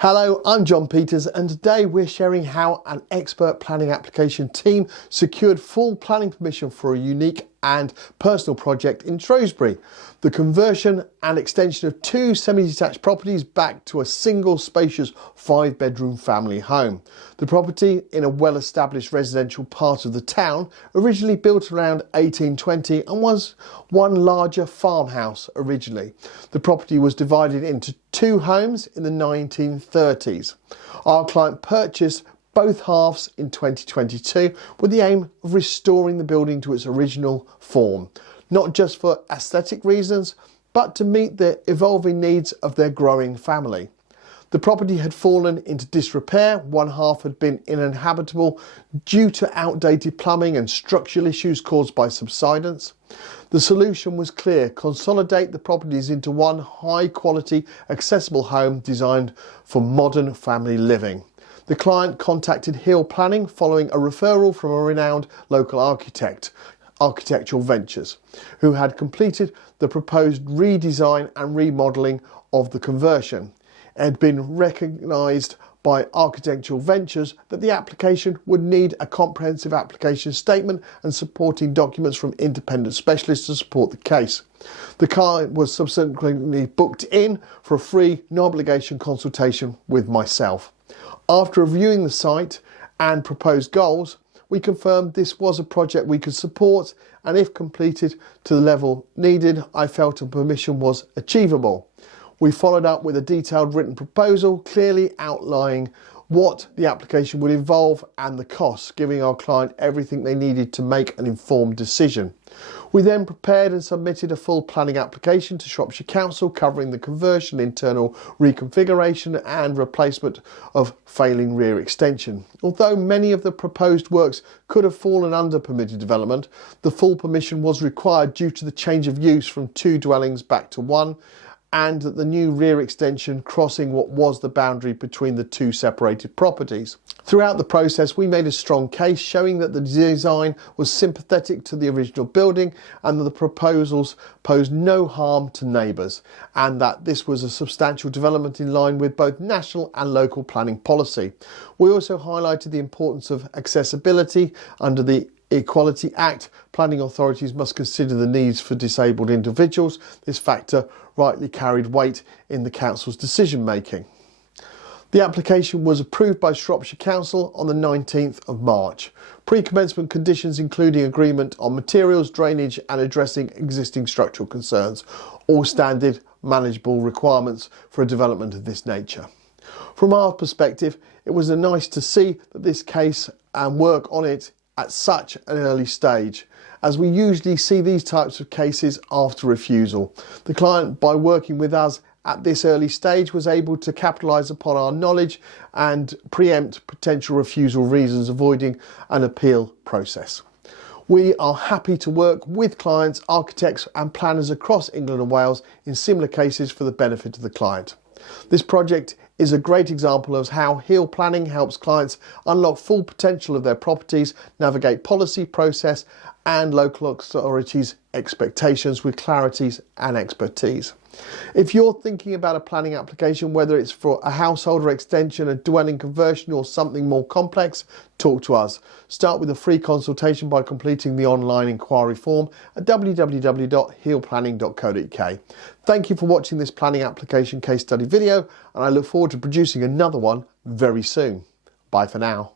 Hello, I'm John Peters, and today we're sharing how an expert planning application team secured full planning permission for a unique and personal project in Shrewsbury, the conversion and extension of two semi-detached properties back to a single spacious 5-bedroom family home. The property, in a well-established residential part of the town, originally built around 1820 and was one larger farmhouse originally. The property was divided into two homes in the 1930s. Our client purchased both halves in 2022 with the aim of restoring the building to its original form, not just for aesthetic reasons, but to meet the evolving needs of their growing family. The property had fallen into disrepair. One half had been uninhabitable due to outdated plumbing and structural issues caused by subsidence. The solution was clear: consolidate the properties into one high quality, accessible home designed for modern family living. The client contacted Hill Planning following a referral from a renowned local architect, Architectural Ventures, who had completed the proposed redesign and remodelling of the conversion. It had been recognised by Architectural Ventures that the application would need a comprehensive application statement and supporting documents from independent specialists to support the case. The client was subsequently booked in for a free, no-obligation consultation with myself. After reviewing the site and proposed goals, we confirmed this was a project we could support, and if completed to the level needed, I felt a permission was achievable. We followed up with a detailed written proposal, clearly outlining what the application would involve and the costs, giving our client everything they needed to make an informed decision. We then prepared and submitted a full planning application to Shropshire Council covering the conversion, internal reconfiguration and replacement of failing rear extension. Although many of the proposed works could have fallen under permitted development, the full permission was required due to the change of use from two dwellings back to one, and the new rear extension crossing what was the boundary between the two separated properties. Throughout the process, we made a strong case showing that the design was sympathetic to the original building and that the proposals posed no harm to neighbours, and that this was a substantial development in line with both national and local planning policy. We also highlighted the importance of accessibility. Under the Equality Act, planning authorities must consider the needs for disabled individuals. This factor rightly carried weight in the council's decision making. The application was approved by Shropshire Council on the 19th of March. Pre-commencement conditions including agreement on materials, drainage and addressing existing structural concerns, all standard manageable requirements for a development of this nature. From our perspective, it was nice to see that this case and work on it at such an early stage, as we usually see these types of cases after refusal. The client, by working with us at this early stage, was able to capitalise upon our knowledge and preempt potential refusal reasons, avoiding an appeal process. We are happy to work with clients, architects and planners across England and Wales in similar cases for the benefit of the client. This project is a great example of how Hill Planning helps clients unlock full potential of their properties, navigate policy, process and local authorities' expectations with clarity and expertise. If you're thinking about a planning application, whether it's for a household or extension, a dwelling conversion or something more complex, talk to us. Start with a free consultation by completing the online inquiry form at www.hillplanning.co.uk. Thank you for watching this planning application case study video, and I look forward to producing another one very soon. Bye for now.